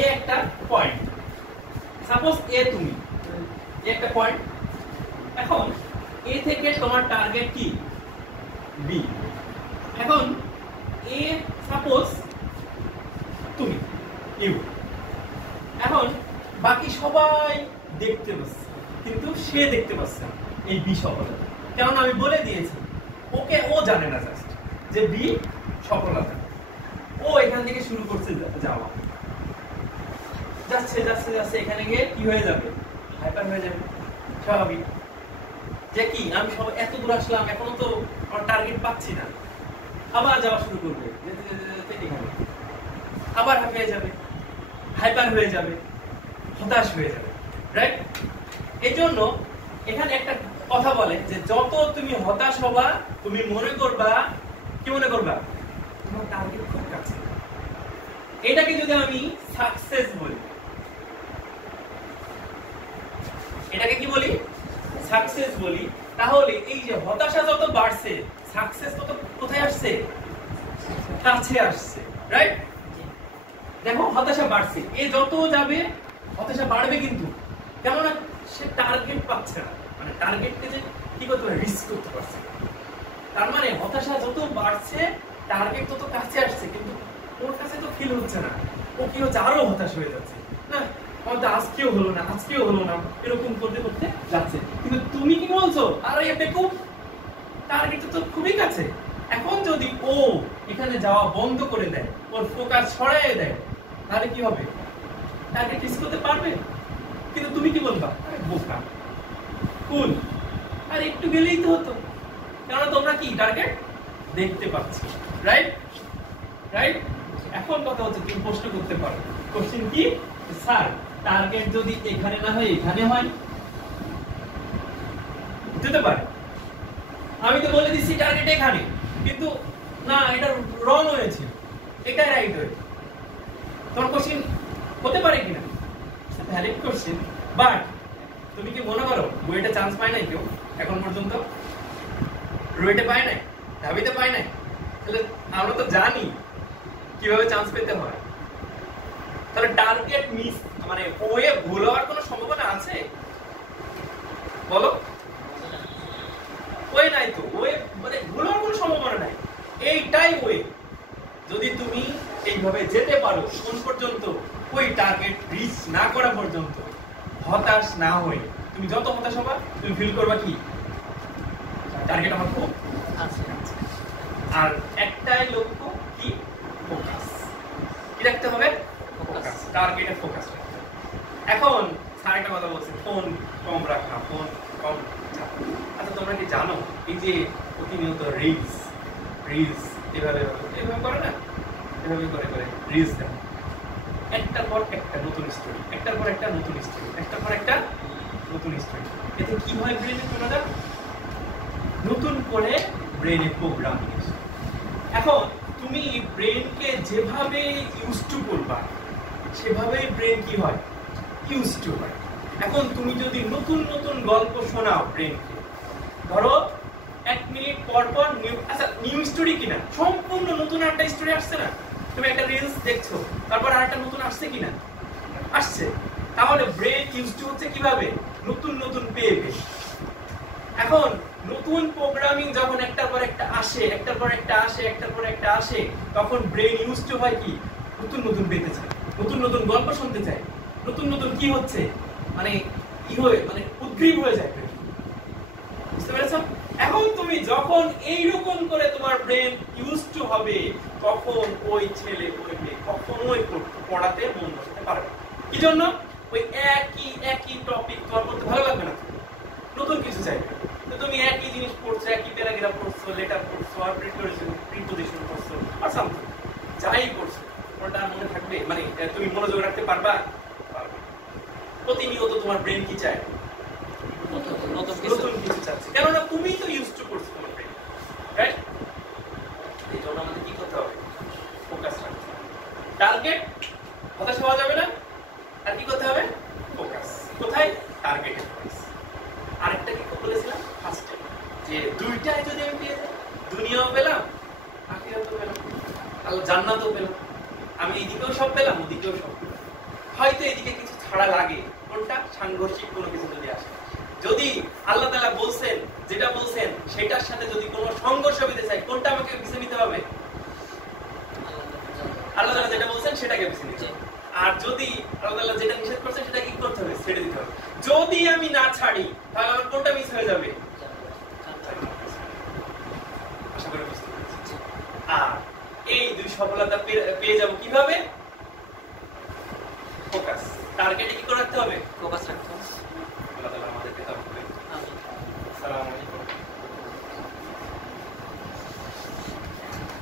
এ একটা point, suppose এ তুমি এ একটা পয়েন্ট। এখন এ থেকে তোমার টার্গেট কি বি। এখন এ সাপোজ তুমি ইউ। এখন বাকি সবাই দেখতে পাচ্ছে কিন্তু সে দেখতে পাচ্ছে না এই বি সফলতা, কারণ আমি বলে দিয়েছি ওকে, ও জানে না জাস্ট যে বি সফলতা। ও এখান থেকে শুরু করছে যাওয়া, যাচ্ছে যাচ্ছে যাচ্ছে, এখানে গিয়ে কি হয়ে যাবে, হাইপার হয়ে যাবে স্বাভাবিক। যে কি আমি সব এত দূর আসলাম এখনো তো আমার টার্গেট পাচ্ছি না, আবার যাওয়া শুরু করবে, এখানে আবার হয়ে যাবে, হাইপার হয়ে যাবে, হতাশ হয়ে যাবে, রাইট? এই জন্য এখানে একটা কথা বলে যে যত তুমি হতাশ হবা তুমি মনে করবা, কি মনে করবা, তোমার টার্গেট খুব কাছে। এটাকে যদি আমি সাকসেস বলি, এটাকে কি বলি, সাকসেস বলি, তাহলে এই যে হতাশা যত বাড়ছে সাকসেস তত কোথায় আসছে, কাছে আসছে, রাইট? দেখো হতাশা বাড়ছে, এ যত যাবে হতাশা বাড়বে, কিন্তু কেননা সে টার্গেট পাচ্ছে না, মানে টার্গেটকে যে কি করতে পারে, রিস্ক করতে পারছে। তার মানে হতাশা যত বাড়ছে টার্গেট তত কাছে আসছে, কিন্তু ওর কাছে তো ফিল হচ্ছে না, ও কি হচ্ছে, আরো হতাশ হয়ে যাচ্ছে, না আমাদের আজকেও হলো না, আজকেও হলো না, এরকম করতে করতে যাচ্ছে। কিন্তু তুমি কি বলছো, আরে এটা খুব টার্গেট তো খুবই কাছে। এখন যদি ও এখানে যাওয়া বন্ধ করে দেয়, ওর ফোকাস সরাইয়ে দেয়, তাহলে কি হবে, টার্গেট রিচ করতে পারবে। কিন্তু তুমি কি বলবা, আরে বোকা কুল, আর একটু গেলেই তো হতো, কারণ তোমরা কি টার্গেট দেখতে পাচ্ছ, রাইট? রাইট? এখন কথা হচ্ছে তুমি প্রশ্ন করতে পারো, কোশ্চেন কি, স্যার টার্গেট যদি এখানে না হয় এখানে হয়, হতে পারে। আমি তো বলে দিচ্ছি টার্গেট এখানে, কিন্তু না এটা রং হয়েছে, এটা রাইট হয়েছে। তোমার কোশ্চেন হতে পারে কিনা, ভ্যালিড কোশ্চেন, বাট তুমি কি মনে করো বইটা চান্স পায় নাই কেউ এখন পর্যন্ত, রুয়েটে পায় নাই, ঢাবিতে পায় নাই? তাহলে আমরা তো জানি কিভাবে চান্স পেতে হয়। তাহলে টার্গেট মিস মানে ওয়ে ভুল হওয়ার কোনো সম্ভাবনা আছে বলো? ওয়ে নাই তো, ওয়ে মানে ভুল হওয়ার কোনো সম্ভাবনা নাই, এইটাই ওয়ে। যদি তুমি এইভাবে যেতে পারো কোন পর্যন্ত, ওই টার্গেট রিচ না করা পর্যন্ত, হতাশ না হয়ে, তুমি যত হতাশ হবা তুমি ফিল করবা কি, টার্গেট আমার খুব আছে। আর একটাই লক্ষ্য কি, ফোকাস। কি রাখতে হবে, ফোকাস, টার্গেটে ফোকাস। এখন স্যার একটা কথা বলছে, ফোন কম রাখা, ফোন কম। আচ্ছা তোমরা কি জানো এই যে প্রতিনিয়ত রিলস এভাবে করে না, এভাবে করে করে রিলস দেয়, একটার পর একটা নতুন স্টোরি, একটার পর একটা নতুন স্টোরি, একটার পর একটা নতুন স্টোরি। এতে কি হয় ব্রেনে, তোমরা জানো, নতুন করে ব্রেনে প্রোগ্রামিং আসে। এখন তুমি ব্রেনকে যেভাবে ইউজ টু করবা সেভাবে ব্রেন কি হয়, ইউজ টু হয়। এখন তুমি যদি নতুন নতুন গল্প শোনাও ব্রেনকে, ধরো 1 মিনিট পর পর নিউ স্টোরি কিনা, সম্পূর্ণ নতুন একটা স্টোরি আসছে না, তুমি একটা রিলস দেখছো তারপর আরেকটা নতুন আসছে কিনা, আসছে। তাহলে ব্রেন ইউজ টু হচ্ছে কিভাবে, নতুন নতুন পেয়ে। এখন নতুন প্রোগ্রামিং যখন একটার পর একটা আসে, একটার পর একটা আসে, একটার পর একটা আসে, তখন ব্রেন ইউজ টু হয় কি, নতুন নতুন পেতে চায়, নতুন নতুন গল্প শুনতে চায়, নতুন নতুন কি হচ্ছে, মানে কি হয়ে, মানে উদ্গ্রীব হয়ে যায়। বুঝতে পেরেছো? এখন তুমি যখন এইরকম করে তোমার ব্রেন ইউজ টু হবে, তখন ওই ছেলে ওই মেয়ে কখনোই পড়াতে মন বসাতে পারবে। কি জন্য, ওই একই টপিক তোমার পড়তে ভালো লাগবে না, নতুন কিছু চাইবে। তো তুমি একই জিনিস পড়ছো, একই প্যারাগ্রাফ পড়ছো, লেটার পড়ছো, আর প্রিপোজিশন পড়ছো, আর সামথিং যাই পড়ছো, ওটা মনে থাকবে, মানে তুমি মনোযোগ রাখতে পারবা? প্রতিনিয়ত তোমার ব্রেন কি চায়, নতুন কিছু চাচ্ছে, কেননা তুমি তো ইউজ টু করছো তোমার ব্রেন, রাইট? এই জন্য আমাদের কি করতে হবে, ফোকাস রাখতে হবে। টার্গেট হতাশ হওয়া যাবে না, আর কি করতে হবে, ফোকাস। কোথায়, টার্গেটে ফোকাস। আরেকটা কি বলেছিলাম ফার্স্টে, যে দুইটাই যদি আমি পেয়ে যাই, দুনিয়াও পেলাম, আখিরাতও পেলাম, আল্লাহ জান্নাতও পেলাম, আমি এইদিকেও সব পেলাম, ওদিকেও সব পেলাম। হয়তো এদিকে কিছু ছাড়া লাগে, কোনটা? সাংঘর্ষিক কোনো কিছু যদি আসে। যদি আল্লাহ তাআলা বলছেন, যেটা বলছেন সেটার সাথে যদি কোনো সংঘর্ষ হতে চাই, কোনটা আমাকে বেছে নিতে হবে? আল্লাহ তাআলা যেটা বলছেন সেটাকে বেছে নিতে হবে। আর যদি আল্লাহ তাআলা যেটা নিষেধ করছেন সেটা কি করতে হবে? ছেড়ে দিতে হবে। যদি আমি না ছাড়ি তাহলে আমার কোনটা মিস হয়ে যাবে? আশা করি বুঝতে পেরেছি। আর এই দুই সফলতা পেয়ে যাব কিভাবে? ফোকাস, টার্গেটে কি করে রাখতে হবে? ফোকাস রাখতে হবে। আল্লাহ তাআলা আমাদেরকে তৌফিক দিন। আসসালামু আলাইকুম।